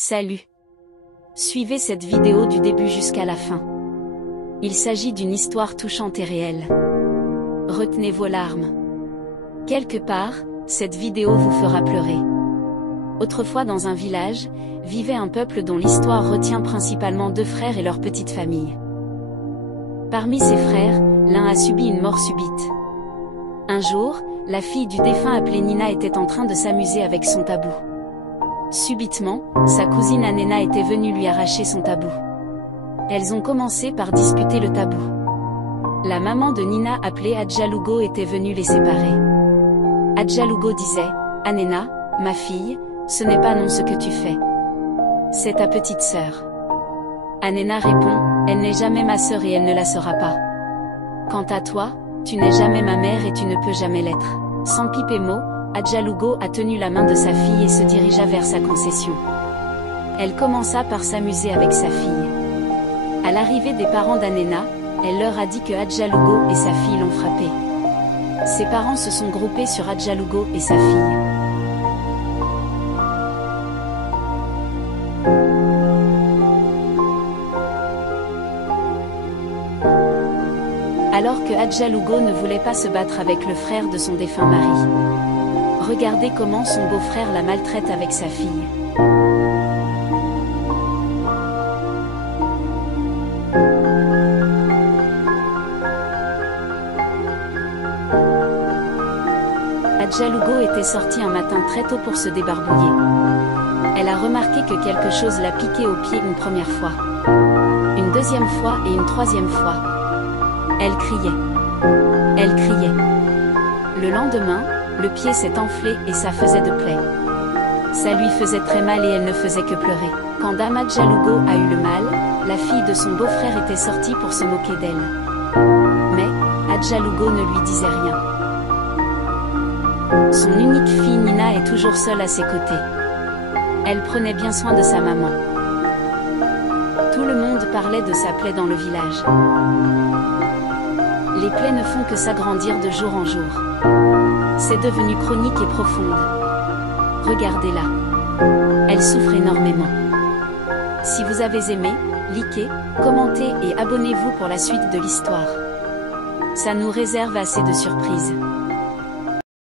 Salut! Suivez cette vidéo du début jusqu'à la fin. Il s'agit d'une histoire touchante et réelle. Retenez vos larmes. Quelque part, cette vidéo vous fera pleurer. Autrefois dans un village, vivait un peuple dont l'histoire retient principalement deux frères et leur petite famille. Parmi ses frères, l'un a subi une mort subite. Un jour, la fille du défunt appelée Nina était en train de s'amuser avec son tabou. Subitement, sa cousine Anena était venue lui arracher son tabou. Elles ont commencé par disputer le tabou. La maman de Nina appelée Adjalugo était venue les séparer. Adjalugo disait, « Anena, ma fille, ce n'est pas non ce que tu fais. C'est ta petite sœur. » Anena répond, « Elle n'est jamais ma sœur et elle ne la sera pas. Quant à toi, tu n'es jamais ma mère et tu ne peux jamais l'être. » Sans piper mot, Adjalugo a tenu la main de sa fille et se dirigea vers sa concession. Elle commença par s'amuser avec sa fille. À l'arrivée des parents d'Anena, elle leur a dit que Adjalugo et sa fille l'ont frappée. Ses parents se sont groupés sur Adjalugo et sa fille. Alors que Adjalugo ne voulait pas se battre avec le frère de son défunt mari. Regardez comment son beau-frère la maltraite avec sa fille. Adjalugo était sortie un matin très tôt pour se débarbouiller. Elle a remarqué que quelque chose l'a piqué au pied une première fois, une deuxième fois et une troisième fois. Elle criait. Elle criait. Le lendemain, le pied s'est enflé et ça faisait de plaies. Ça lui faisait très mal et elle ne faisait que pleurer. Quand Dame Adjalugo a eu le mal, la fille de son beau-frère était sortie pour se moquer d'elle. Mais, Adjalugo ne lui disait rien. Son unique fille Nina est toujours seule à ses côtés. Elle prenait bien soin de sa maman. Tout le monde parlait de sa plaie dans le village. Les plaies ne font que s'agrandir de jour en jour. C'est devenu chronique et profonde. Regardez-la. Elle souffre énormément. Si vous avez aimé, likez, commentez et abonnez-vous pour la suite de l'histoire. Ça nous réserve assez de surprises.